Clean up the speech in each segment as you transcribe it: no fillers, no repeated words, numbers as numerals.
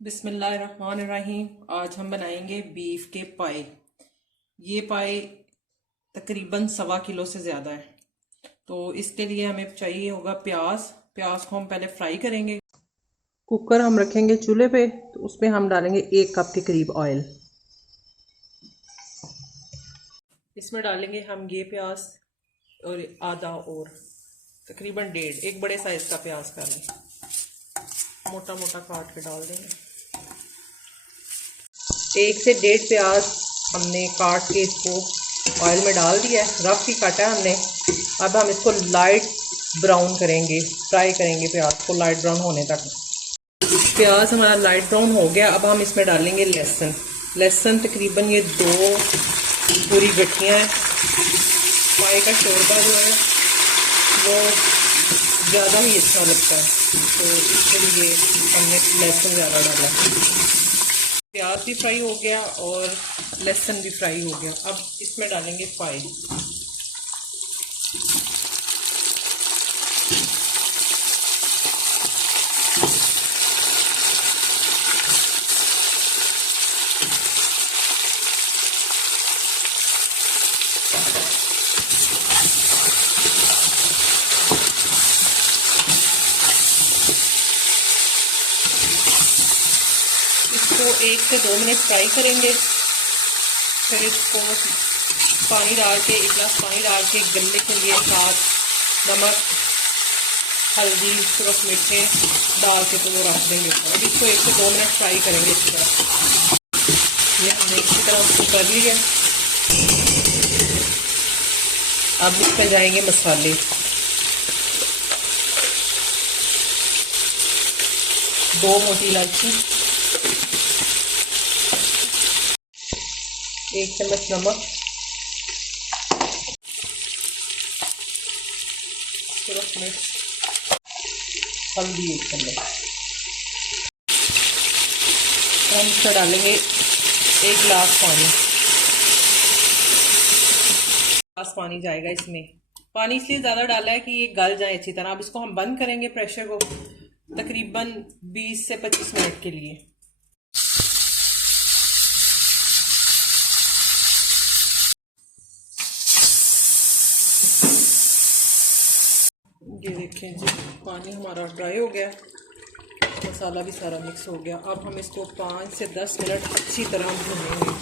बिस्मिल्लाहिर्रहमानिर्रहीम। आज हम बनाएंगे बीफ के पाए। ये पाए तकरीबन 1.25 किलो से ज़्यादा है। तो इसके लिए हमें चाहिए होगा प्याज। प्याज को हम पहले फ्राई करेंगे। कुकर हम रखेंगे चूल्हे पे, तो उसमें हम डालेंगे 1 कप के करीब ऑयल। इसमें डालेंगे हम ये प्याज और आधा और तकरीबन 1.5, एक बड़े साइज़ का प्याज कर लें, मोटा मोटा काट के डाल देंगे। 1 से 1.5 प्याज हमने काट के इसको ऑयल में डाल दिया है, रफ ही काटा है हमने। अब हम इसको लाइट ब्राउन करेंगे, फ्राई करेंगे प्याज को लाइट ब्राउन होने तक। प्याज हमारा लाइट ब्राउन हो गया। अब हम इसमें डालेंगे लहसुन। लहसुन तकरीबन ये 2 पूरी गठियाँ हैं। पाए का शोरबा जो है वो ज़्यादा ही अच्छा लगता है, तो इसके लिए हमने लहसुन ज़्यादा डाला। प्याज भी फ्राई हो गया और लहसुन भी फ्राई हो गया। अब इसमें डालेंगे पाए। इसको 1 से 2 मिनट फ्राई करेंगे। फिर इसको पानी डाल के, 1 गिलास पानी डाल के गलने के लिए साथ नमक, हल्दी, सिर्फ मीठे डाल के तो वो रख देंगे। अब इसको 1 से 2 मिनट फ्राई करेंगे इस तरह। ये हमने इसी तरह उसको कर लिया। अब इस पर जाएंगे मसाले। 2 मोटी इलायची, 1 चम्मच नमक, सिर्फ मिर्च, हल्दी 1 चम्मच। हम इसमें डालेंगे 1 गिलास पानी। गिलास पानी जाएगा इसमें। पानी इसलिए ज़्यादा डाला है कि ये गल जाए अच्छी तरह। अब इसको हम बंद करेंगे प्रेशर को तकरीबन 20 से 25 मिनट के लिए। ये देखें जी, पानी हमारा ड्राई हो गया, मसाला भी सारा मिक्स हो गया। अब हम इसको 5 से 10 मिनट अच्छी तरह भूनेंगे।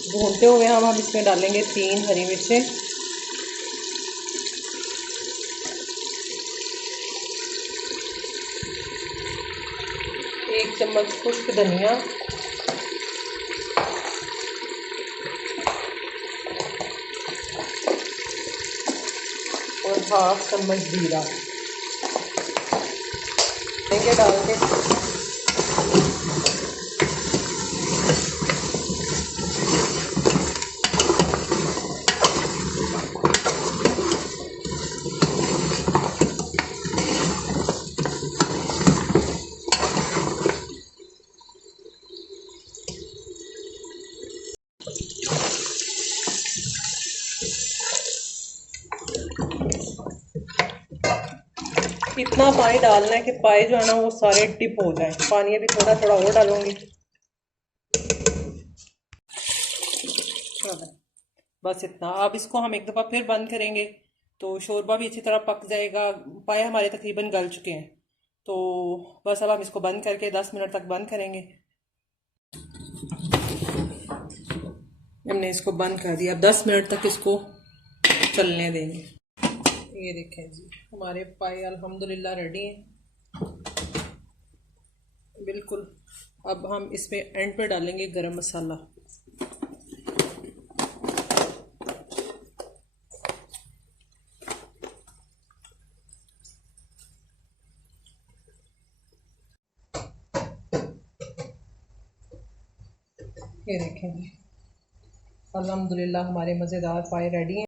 भूनते हुए हम इसमें डालेंगे 3 हरी मिर्चें, 1 चम्मच खुश्क धनिया, और 1/2 चम्मच जीरा डाल के इतना पानी डालना है कि पाए जो है ना वो सारे डिप हो जाए। पानी अभी थोड़ा थोड़ा और डालूंगी, बस इतना। अब इसको हम एक दफ़ा फिर बंद करेंगे तो शोरबा भी अच्छी तरह पक जाएगा। पाए हमारे तकरीबन गल चुके हैं, तो बस अब हम इसको बंद करके 10 मिनट तक बंद करेंगे। हमने इसको बंद कर दिया। अब 10 मिनट तक इसको चलने देंगे। ये देखें जी, हमारे पाए अल्हम्दुलिल्लाह रेडी हैं बिल्कुल। अब हम इसमें एंड पे डालेंगे गरम मसाला। ये देखें जी, अल्हम्दुलिल्लाह हमारे मज़ेदार पाए रेडी हैं।